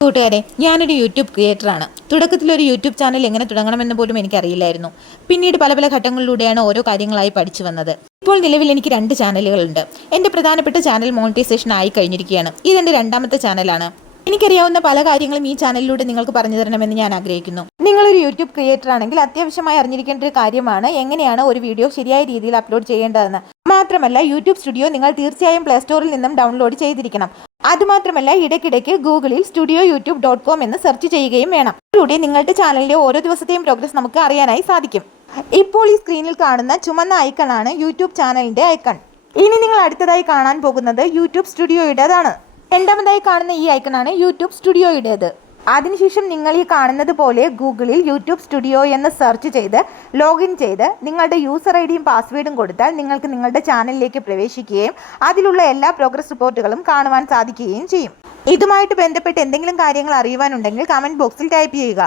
കൂട്ടുകാരെ ഞാനൊരു യൂട്യൂബ് ക്രിയേറ്ററാണ്. തുടക്കത്തിൽ ഒരു യൂട്യൂബ് ചാനൽ എങ്ങനെ തുടങ്ങണമെന്ന് പോലും എനിക്കറിയില്ലായിരുന്നു. പിന്നീട് പല പല ഘട്ടങ്ങളിലൂടെയാണ് ഓരോ കാര്യങ്ങളായി പഠിച്ചു വന്നത്. ഇപ്പോൾ നിലവിൽ എനിക്ക് രണ്ട് ചാനലുകളുണ്ട്. എന്റെ പ്രധാനപ്പെട്ട ചാനൽ മോണിറ്റൈസേഷൻ ആയി കഴിഞ്ഞിരിക്കുകയാണ്. ഇതെന്റെ രണ്ടാമത്തെ ചാനലാണ്. എനിക്കറിയാവുന്ന പല കാര്യങ്ങളും ഈ ചാനലിലൂടെ നിങ്ങൾക്ക് പറഞ്ഞു തരണമെന്ന് ഞാൻ ആഗ്രഹിക്കുന്നു. നിങ്ങളൊരു യൂട്യൂബ് ക്രിയേറ്റർ ആണെങ്കിൽ അത്യാവശ്യമായി അറിഞ്ഞിരിക്കേണ്ട ഒരു കാര്യമാണ് എങ്ങനെയാണ് ഒരു വീഡിയോ ശരിയായ രീതിയിൽ അപ്ലോഡ് ചെയ്യേണ്ടതെന്ന്. മാത്രമല്ല യൂട്യൂബ് സ്റ്റുഡിയോ നിങ്ങൾ തീർച്ചയായും പ്ലേ സ്റ്റോറിൽ നിന്നും ഡൗൺലോഡ് ചെയ്തിരിക്കണം. അതുമാത്രമല്ല ഇടയ്ക്കിടയ്ക്ക് ഗൂഗിളിൽ സ്റ്റുഡിയോ യൂട്യൂബ് ഡോട്ട് കോം എന്ന് സെർച്ച് ചെയ്യുകയും വേണം. അതിലൂടെ നിങ്ങളുടെ ചാനലിന്റെ ഓരോ ദിവസത്തെയും പ്രോഗ്രസ് നമുക്ക് അറിയാനായി സാധിക്കും. ഇപ്പോൾ ഈ സ്ക്രീനിൽ കാണുന്ന ചുമന്ന ഐക്കണാണ് യൂട്യൂബ് ചാനലിന്റെ ഐക്കൺ. ഇനി നിങ്ങൾ അടുത്തതായി കാണാൻ പോകുന്നത് യൂട്യൂബ് സ്റ്റുഡിയോയുടേതാണ്. രണ്ടാമതായി കാണുന്ന ഈ ഐക്കണാണ് യൂട്യൂബ് സ്റ്റുഡിയോയുടേത്. അതിനുശേഷം നിങ്ങൾ ഈ കാണുന്നത് പോലെ ഗൂഗിളിൽ യൂട്യൂബ് സ്റ്റുഡിയോ എന്ന് സെർച്ച് ചെയ്ത് ലോഗിൻ ചെയ്ത് നിങ്ങളുടെ യൂസർ ഐ ഡിയും പാസ്വേഡും കൊടുത്താൽ നിങ്ങൾക്ക് നിങ്ങളുടെ ചാനലിലേക്ക് പ്രവേശിക്കുകയും അതിലുള്ള എല്ലാ പ്രോഗ്രസ് റിപ്പോർട്ടുകളും കാണുവാൻ സാധിക്കുകയും ചെയ്യും. ഇതുമായിട്ട് ബന്ധപ്പെട്ട് എന്തെങ്കിലും കാര്യങ്ങൾ അറിയുവാനുണ്ടെങ്കിൽ കമന്റ് ബോക്സിൽ ടൈപ്പ് ചെയ്യുക.